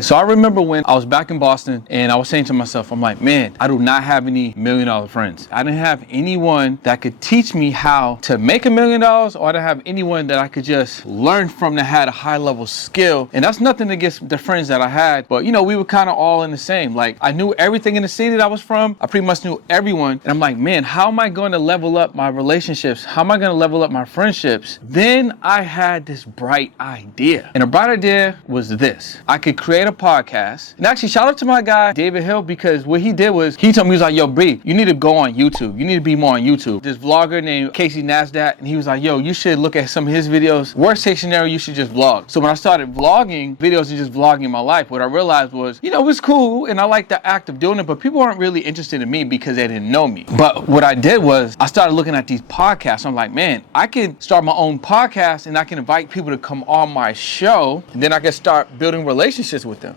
So I remember when I was back in Boston and I was saying to myself, I'm like, man, I do not have any $1 million friends. I didn't have anyone that could teach me how to make $1 million, or I didn't have anyone that I could just learn from that had a high level skill. And that's nothing against the friends that I had, but you know, we were kind of all in the same. Like, I knew everything in the city that I was from. I pretty much knew everyone. And I'm like, man, how am I going to level up my relationships? How am I going to level up my friendships? Then I had this bright idea. And the bright idea was this. I could create a podcast. And actually, shout out to my guy, David Hill, because what he did was, he told me, he was like, yo, B, you need to go on YouTube. You need to be more on YouTube. This vlogger named Casey Nasdaq, and he was like, yo, you should look at some of his videos. Worst case scenario, you should just vlog. So when I started vlogging videos and just vlogging my life, what I realized was, you know, it was cool, and I like the act of doing it, but people aren't really interested in me because they didn't know me. But what I did was, I started looking at these podcasts. I'm like, man, I could start my own podcast, and I can invite people to come on my show, and then I can start building relationships with